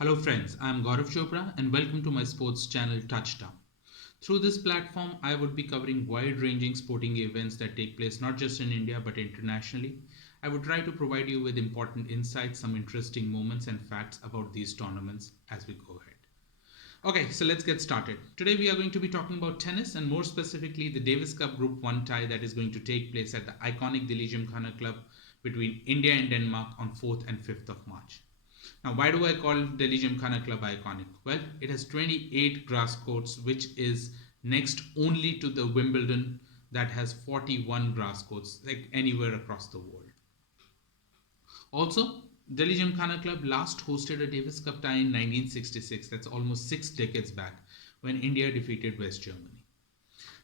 Hello friends, I am Gaurav Chopra and welcome to my sports channel Touchdown. Through this platform, I would be covering wide-ranging sporting events that take place not just in India but internationally. I would try to provide you with important insights, some interesting moments and facts about these tournaments as we go ahead. Okay, so let's get started. Today we are going to be talking about tennis and more specifically the Davis Cup Group 1 tie that is going to take place at the iconic Delhi Gymkhana Club between India and Denmark on 4th and 5th of March. Now, why do I call Delhi Gymkhana Club iconic? Well, it has 28 grass courts, which is next only to the Wimbledon that has 41 grass courts, like anywhere across the world. Also, Delhi Gymkhana Club last hosted a Davis Cup tie in 1966, that's almost 6 decades back, when India defeated West Germany.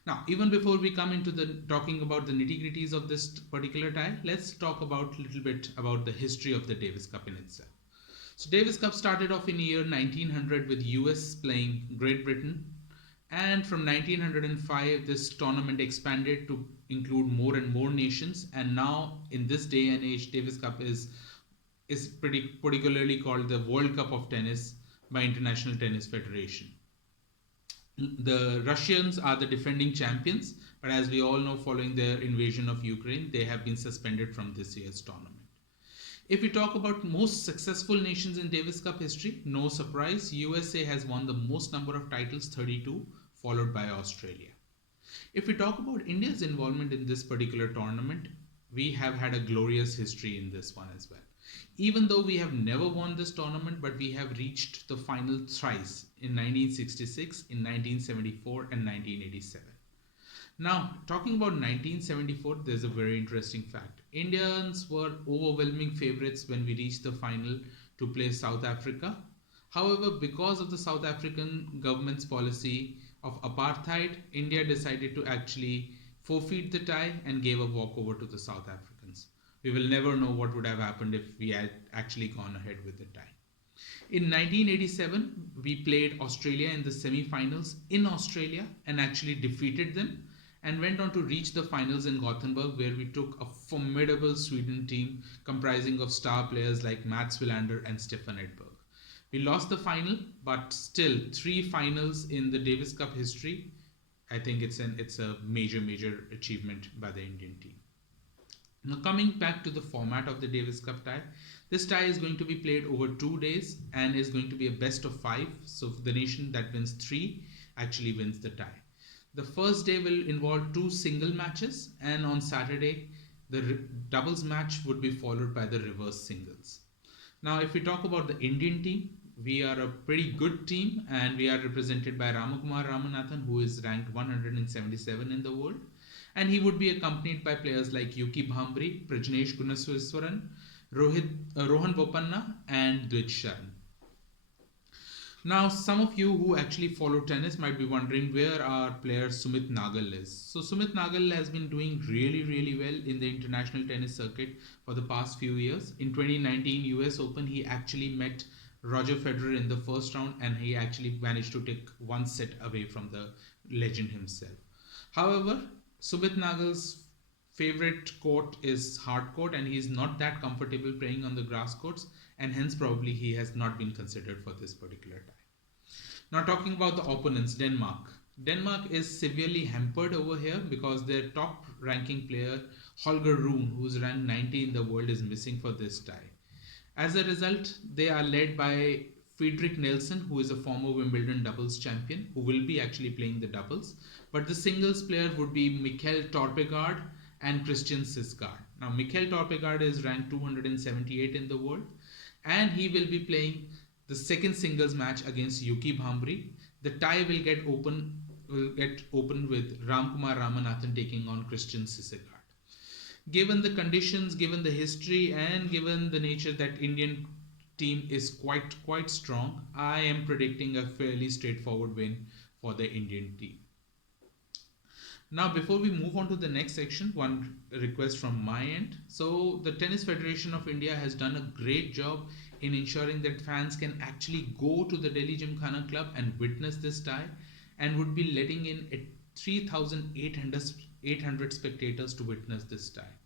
Now, even before we come into the talking about the nitty-gritties of this particular tie, let's talk about a little bit about the history of the Davis Cup in itself. So Davis Cup started off in the year 1900 with US playing Great Britain, and from 1905 this tournament expanded to include more and more nations, and now in this day and age Davis Cup is pretty particularly called the World Cup of Tennis by International Tennis Federation. The Russians are the defending champions, but as we all know, following their invasion of Ukraine, they have been suspended from this year's tournament. If we talk about most successful nations in Davis Cup history, no surprise, USA has won the most number of titles, 32, followed by Australia. If we talk about India's involvement in this particular tournament, we have had a glorious history in this one as well. Even though we have never won this tournament, but we have reached the final thrice in 1966, in 1974 and 1987. Now, talking about 1974, there's a very interesting fact. Indians were overwhelming favorites when we reached the final to play South Africa. However, because of the South African government's policy of apartheid, India decided to actually forfeit the tie and gave a walkover to the South Africans. We will never know what would have happened if we had actually gone ahead with the tie. In 1987, we played Australia in the semi-finals in Australia and actually defeated them and went on to reach the finals in Gothenburg, where we took a formidable Sweden team comprising of star players like Mats Wilander and Stefan Edberg. We lost the final, but still 3 finals in the Davis Cup history. I think it's a major achievement by the Indian team. Now coming back to the format of the Davis Cup tie, this tie is going to be played over 2 days and is going to be a best of 5. So the nation that wins 3 actually wins the tie. The first day will involve 2 single matches, and on Saturday the doubles match would be followed by the reverse singles. Now if we talk about the Indian team, we are a pretty good team and we are represented by Ramakumar Ramanathan, who is ranked 177 in the world, and he would be accompanied by players like Yuki Bhambri, Prajnesh Gunasweswaran, Rohan Bopanna and Dvij Sharan. Now, some of you who actually follow tennis might be wondering where our player Sumit Nagal is. So, Sumit Nagal has been doing really well in the international tennis circuit for the past few years. In 2019 US Open, he actually met Roger Federer in the first round and he actually managed to take 1 set away from the legend himself. However, Sumit Nagal's favorite court is hard court and he is not that comfortable playing on the grass courts, and hence probably he has not been considered for this particular tie. Now talking about the opponents, Denmark. Denmark is severely hampered over here because their top ranking player Holger Rune, who's ranked 90 in the world, is missing for this tie. As a result, they are led by Friedrich Nelson, who is a former Wimbledon doubles champion, who will be actually playing the doubles. But the singles player would be Mikkel Torpegaard and Christian Sisgaard. Now, Mikkel Torpegaard is ranked 278 in the world, and he will be playing the second singles match against Yuki Bhambri. The tie will get open with Ramkumar Ramanathan taking on Christian Sisgaard. Given the conditions, given the history, and given the nature that Indian team is quite strong, I am predicting a fairly straightforward win for the Indian team. Now, before we move on to the next section, one request from my end. So, the Tennis Federation of India has done a great job in ensuring that fans can actually go to the Delhi Gymkhana Club and witness this tie, and would be letting in 3,800 spectators to witness this tie.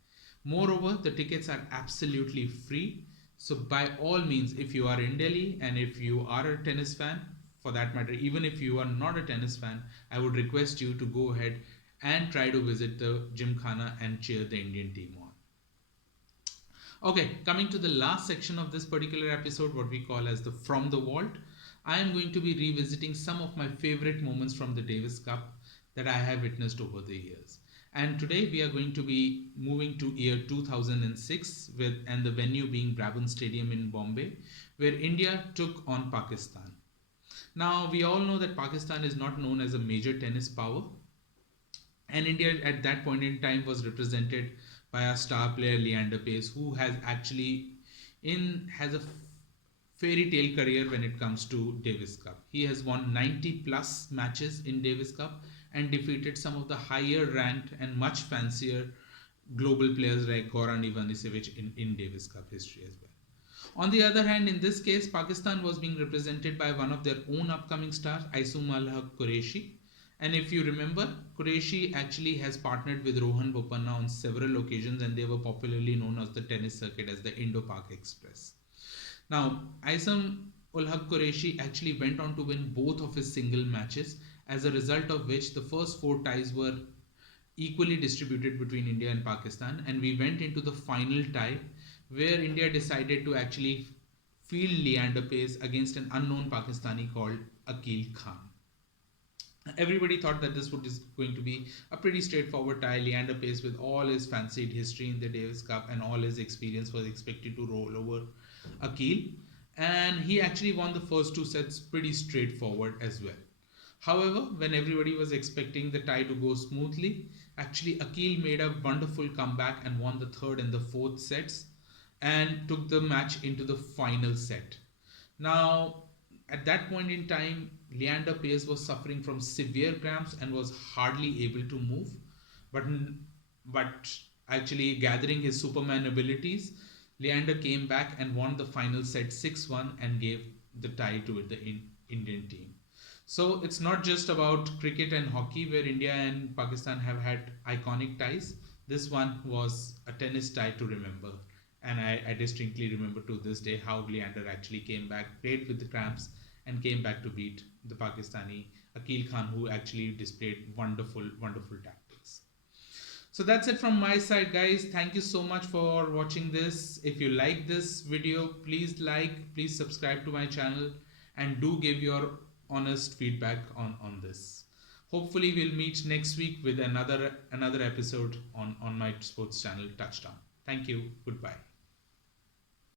Moreover, the tickets are absolutely free. So by all means, if you are in Delhi and if you are a tennis fan, for that matter, even if you are not a tennis fan, I would request you to go ahead and try to visit the Gymkhana and cheer the Indian team on. Okay, coming to the last section of this particular episode, what we call as the From the Vault, I am going to be revisiting some of my favorite moments from the Davis Cup that I have witnessed over the years. And today we are going to be moving to year 2006 with and the venue being Brabourne Stadium in Bombay, where India took on Pakistan. Now we all know that Pakistan is not known as a major tennis power, and India at that point in time was represented by our star player Leander Paes, who has actually in has a fairy tale career when it comes to Davis Cup. He has won 90 plus matches in Davis Cup and defeated some of the higher ranked and much fancier global players like Goran Ivanisevic in Davis Cup history as well. On the other hand, in this case, Pakistan was being represented by one of their own upcoming stars, Aisum Al Haq Qureshi. And if you remember, Qureshi actually has partnered with Rohan Bopanna on several occasions, and they were popularly known as the tennis circuit as the Indo-Pak Express. Now, Aisam Ul Haq Qureshi actually went on to win both of his single matches, as a result of which the first four ties were equally distributed between India and Pakistan, and we went into the final tie where India decided to actually field Leander Paes against an unknown Pakistani called Akil Khan. Everybody thought that this is going to be a pretty straightforward tie. Leander Paes, with all his fancied history in the Davis Cup and all his experience, was expected to roll over Akil, and he actually won the first two sets pretty straightforward as well. However, when everybody was expecting the tie to go smoothly, actually Akil made a wonderful comeback and won the third and the fourth sets and took the match into the final set. Now, at that point in time, Leander Paes was suffering from severe cramps and was hardly able to move. But, but actually gathering his Superman abilities, Leander came back and won the final set 6-1 and gave the tie to the Indian team. So it's not just about cricket and hockey where India and Pakistan have had iconic ties. This one was a tennis tie to remember. And I distinctly remember to this day how Leander actually came back, played with the cramps, and came back to beat the Pakistani Akil Khan, who actually displayed wonderful, wonderful tactics. So that's it from my side, guys. Thank you so much for watching this. If you like this video, please like, please subscribe to my channel, and do give your honest feedback on this. Hopefully we'll meet next week with another episode on my sports channel Touchdown. Thank you. Goodbye.